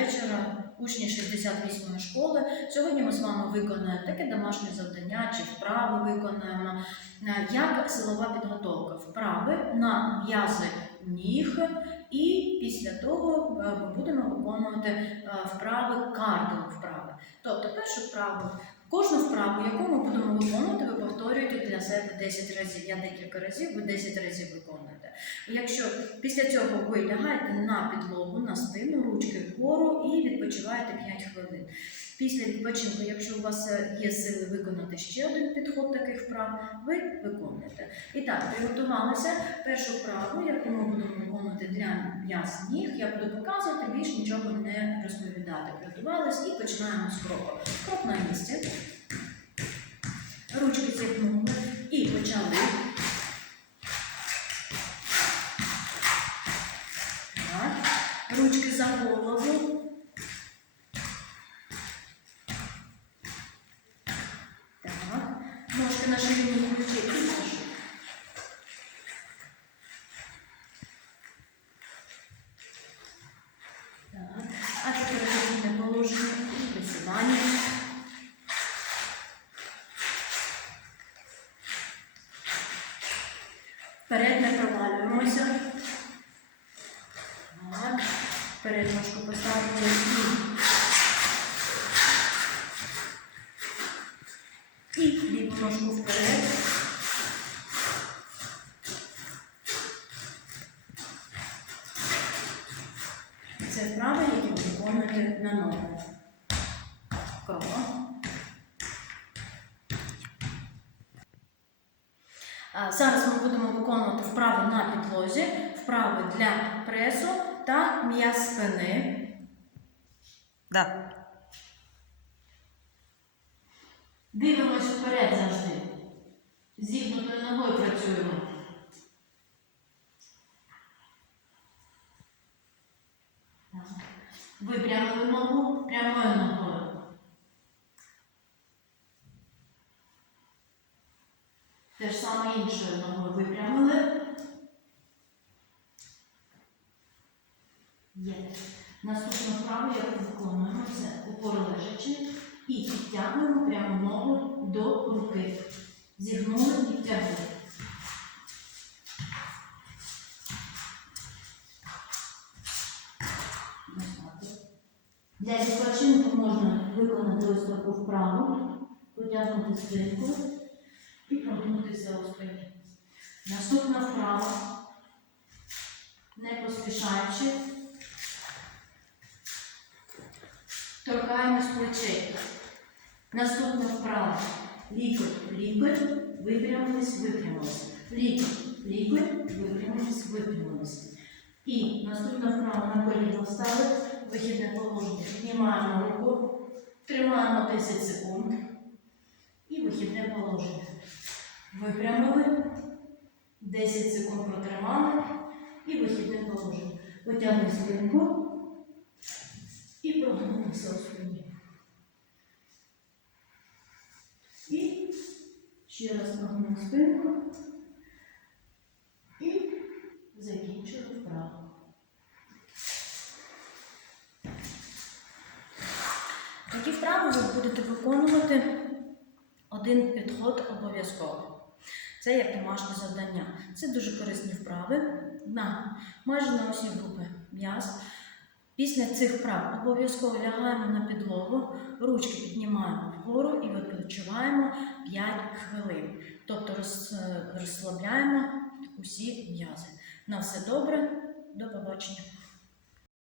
вечора, учні 68-ї школи. Сьогодні ми з вами виконаємо таке домашнє завдання чи вправи виконаємо. Е, Як силова підготовка? Вправи на м'язи ніг, і після того е, ми будемо виконувати е, вправи кардіо вправи. Тобто першу вправу, кожну вправу, яку ми будемо виконувати, ви повторюєте для себе 10 разів. Я декілька разів, ви 10 разів виконуєте. Якщо після цього ви лягаєте на підлогу, на спину, ручки вгору і відпочиваєте 5 хвилин. Після відпочинку, якщо у вас е, є сили виконати ще один підход таких вправ, ви виконуєте. І так, приготувалися першу вправу, яку ми будемо виконувати для м'яз ніг. Я буду показувати, більш нічого не розповідати. Приготувалися і починаємо з кроку. Крок на місці. Ручки зігнули і почали. Так. Ручки за голову. Так. Ножки на ширині плечей і нашу. Так. А тепер вихідне положення і присідання. Вперед не провалюємося. Так. Вперед ножку поставили і. І ліву ножку вперед. Це вправи, які ви виконуєте на ноги. Крок. Зараз ми будемо виконувати вправи на підлозі, вправи для пресу та м'яз спини. Да. Дивимось вперед завжди. Зігнутою ногою працюємо. Випрямили ногу прямою ногою. Те ж саме іншою ногою випрямили. Є. Наступну вправу, яку виконуємо, це упор лежачи і підтягуємо пряму ногу до руки. Зігнули, підтягнули. Ось так от. Для відпочинку можна виконати ось таку вправу, потягнути спинку і прогнутися у спині. Наступна вправа, не поспішаючи, торкаємось плечей. Наступна вправа. Лікоть, лікоть, випрямились, випрямились. Лікоть, лікоть, випрямились, випрямились. І наступна вправа на коліно встали, вихідне положення. Піднімаємо руку, тримаємо 10 секунд. І вихідне положення. Випрямили, 10 секунд протримали і вихідне положення. Витягли спинку і прогнулися у спині. І ще раз прогнув спинку вправи ви будете виконувати один підход обов'язково. Це як домашнє завдання. Це дуже корисні вправи на майже на усі групи м'яз. Після цих вправ обов'язково лягаємо на підлогу, ручки піднімаємо вгору і відпочиваємо 5 хвилин. Тобто розслабляємо усі м'язи. На все добре, до побачення.